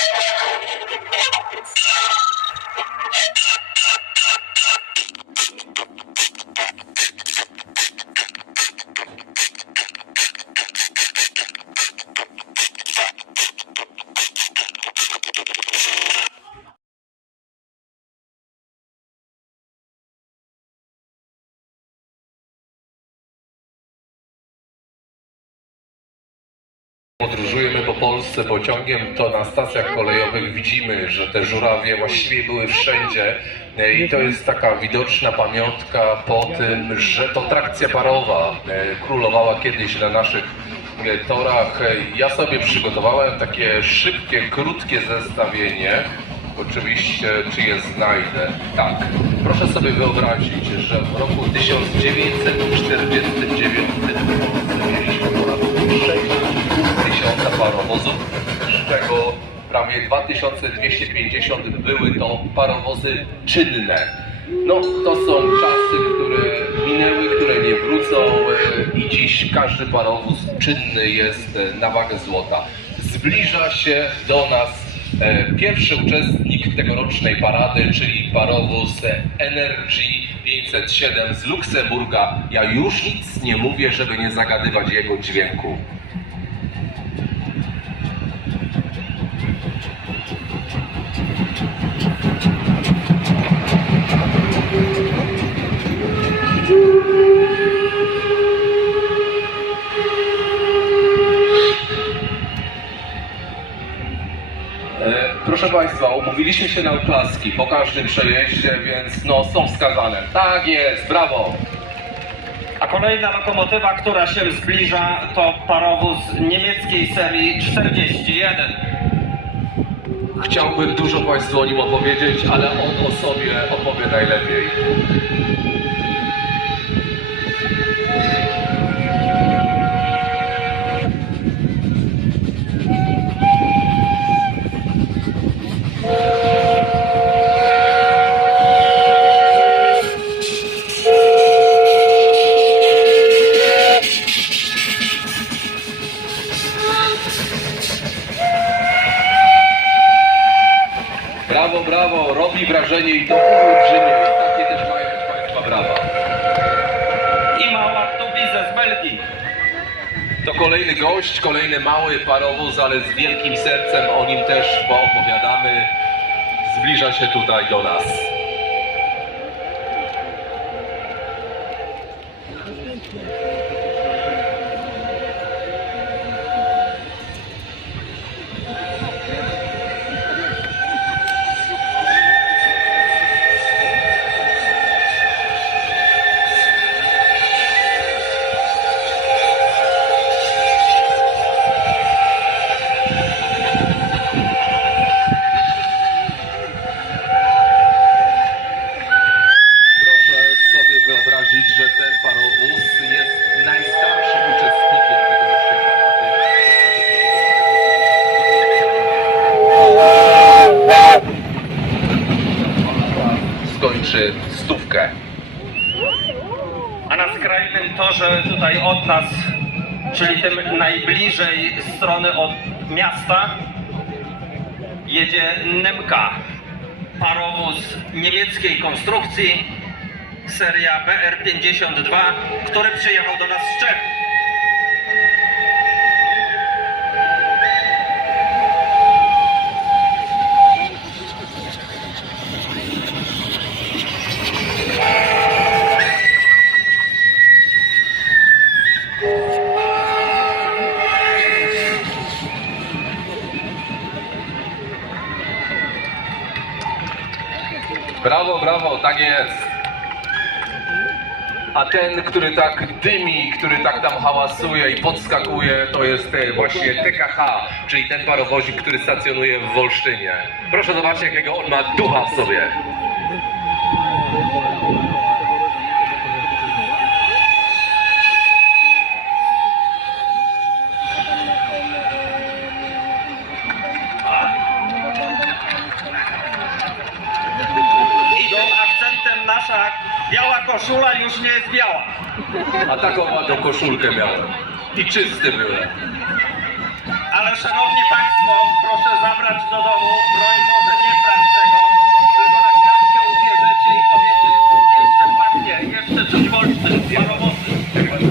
Thank you. Podróżujemy po Polsce pociągiem, to na stacjach kolejowych widzimy, że te żurawie właściwie były wszędzie i to jest taka widoczna pamiątka po tym, że to trakcja parowa e, królowała kiedyś na naszych e, torach. Ja sobie przygotowałem takie szybkie, krótkie zestawienie. Oczywiście, czy je znajdę? Tak. Proszę sobie wyobrazić, że w roku 1949 mieliśmy ponad 6 tysiąca parowozów, z czego prawie 2250 były to parowozy czynne. No, to są czasy, które minęły, które nie wrócą e, i dziś każdy parowóz czynny jest e, na wagę złota. Zbliża się do nas e, pierwszy uczestnik tegorocznej parady, czyli parowóz Energy 507 z Luksemburga. Ja już nic nie mówię, żeby nie zagadywać jego dźwięku. E, Proszę Państwa, umówiliśmy się na oklaski po każdym przejeździe, więc no są wskazane. Tak jest, brawo! A kolejna lokomotywa, która się zbliża, to parowóz niemieckiej serii 41. Chciałbym dużo Państwu o nim opowiedzieć, ale on o sobie opowie najlepiej. Brawo, brawo, wrażenie i to olbrzymie. I takie też mają być Państwa brawa. I mała Tubize z Belgii. To kolejny gość, kolejny mały parowóz, ale z wielkim sercem o nim też poopowiadamy. Zbliża się tutaj do nas. Skończy stówkę. A na skrajnym torze tutaj od nas, czyli tym najbliżej strony od miasta, jedzie Nemka. Parowóz niemieckiej konstrukcji, seria BR-52, który przyjechał do nas z Czech. Brawo, brawo, tak jest. A ten, który tak dymi, który tak tam hałasuje i podskakuje, to jest e, właśnie TKH, czyli ten parowozik, który stacjonuje w Wolsztynie. Proszę zobaczyć, jakiego on ma ducha w sobie. koszula już nie jest biała. A taką ładną koszulkę miałem. I czysty byłem. Ale szanowni państwo, proszę zabrać do domu, broń Boże nie brać tego, tylko na chwilę uwierzycie i powiecie, jeszcze pachnie, jeszcze coś wolny, parowozy.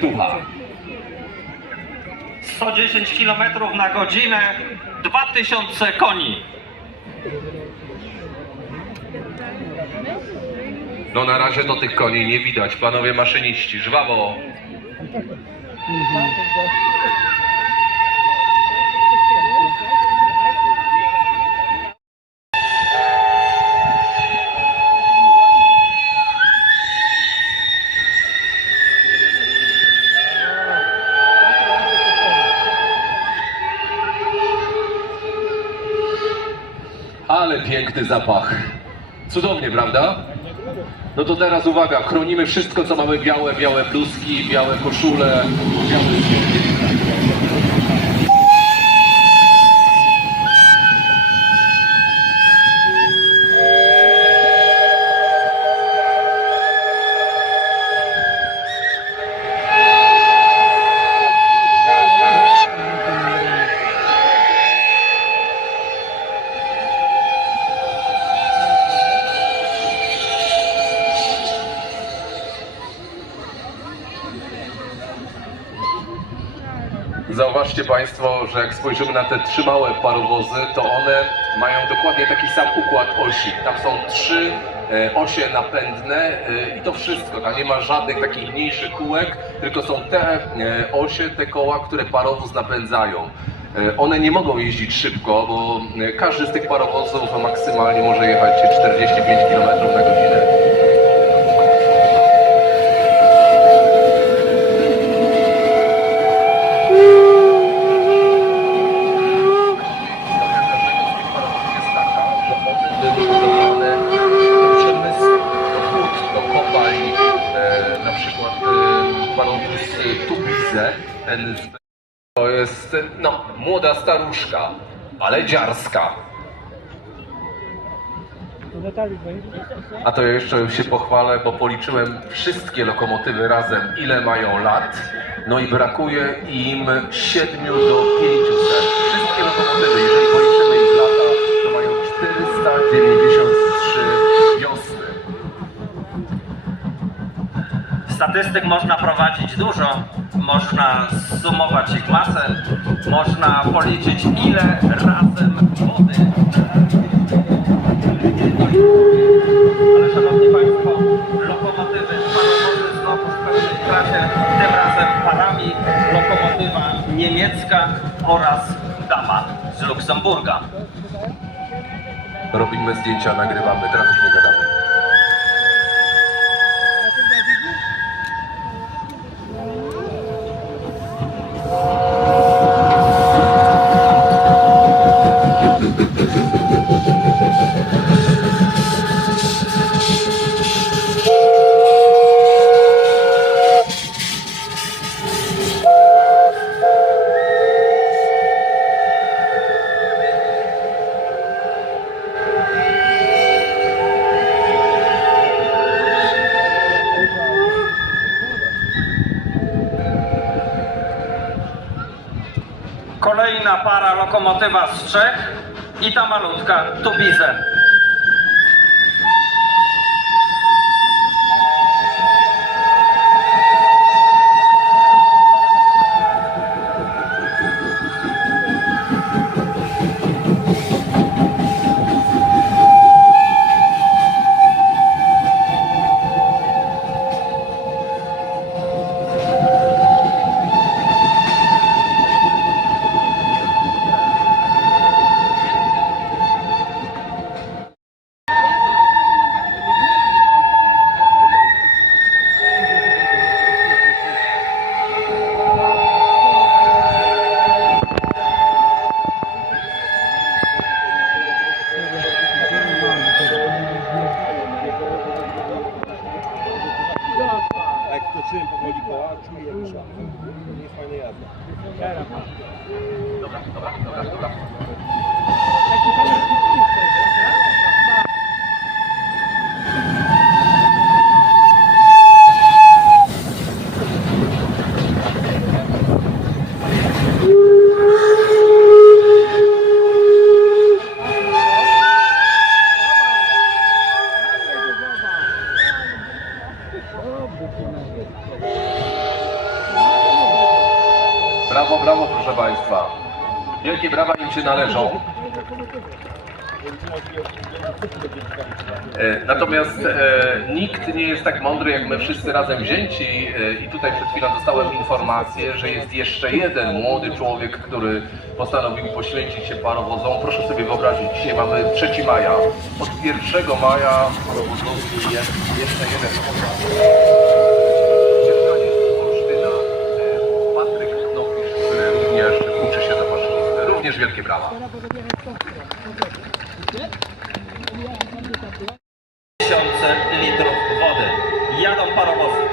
Betucha. 110 km na godzinę, 2000 koni. No na razie to tych koni nie widać, panowie maszyniści, żwawo. Ale piękny zapach. Cudownie, prawda? No to teraz uwaga, chronimy wszystko, co mamy białe, białe bluzki, białe koszule, białe. Zauważcie Państwo, że jak spojrzymy na te trzy małe parowozy, to one mają dokładnie taki sam układ osi. Tam są trzy e, osie napędne e, i to wszystko. Tam nie ma żadnych takich mniejszych kółek, tylko są te e, osie, te koła, które parowóz napędzają. One nie mogą jeździć szybko, bo każdy z tych parowozów maksymalnie może jechać 45 km młoda staruszka, ale dziarska. A to ja jeszcze się pochwalę, bo policzyłem wszystkie lokomotywy razem, ile mają lat. No i brakuje im 7 do 500. Wszystkie lokomotywy, jeżeli policzymy ich lata, to mają 493 wiosny. Statystyk można prowadzić dużo, można sumować ich masę, można policzyć ile razem wody. Ale szanowni Państwo, lokomotywy, parowozy znowu w pewnej klasie, tym razem parami, lokomotywa niemiecka oraz dama z Luksemburga. Robimy zdjęcia, nagrywamy, teraz już nie gadamy. Kolejna para lokomotywa z Czech i ta malutka Tubize. A jak toczyłem powoli koła, czuję jak szła. Nie fajne jazda. Brawo, należą. E, Natomiast e, nikt nie jest tak mądry jak my wszyscy razem wzięci e, i tutaj przed chwilą dostałem informację, że jest jeszcze jeden młody człowiek, który postanowił poświęcić się parowozom. Proszę sobie wyobrazić, dzisiaj mamy 3 maja. Od 1 maja parowozowi jest jeszcze jeden chłopak. Wielkie brawa. Tysiące litrów wody. Jadą parowozy.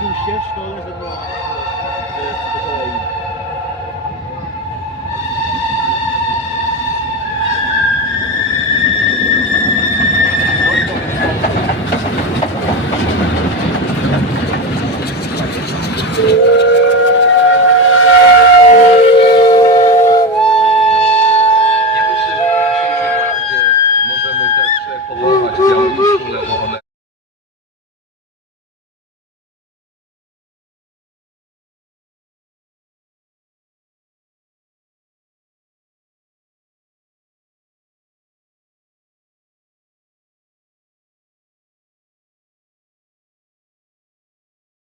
włączył się, w szkole, że no, że kolei.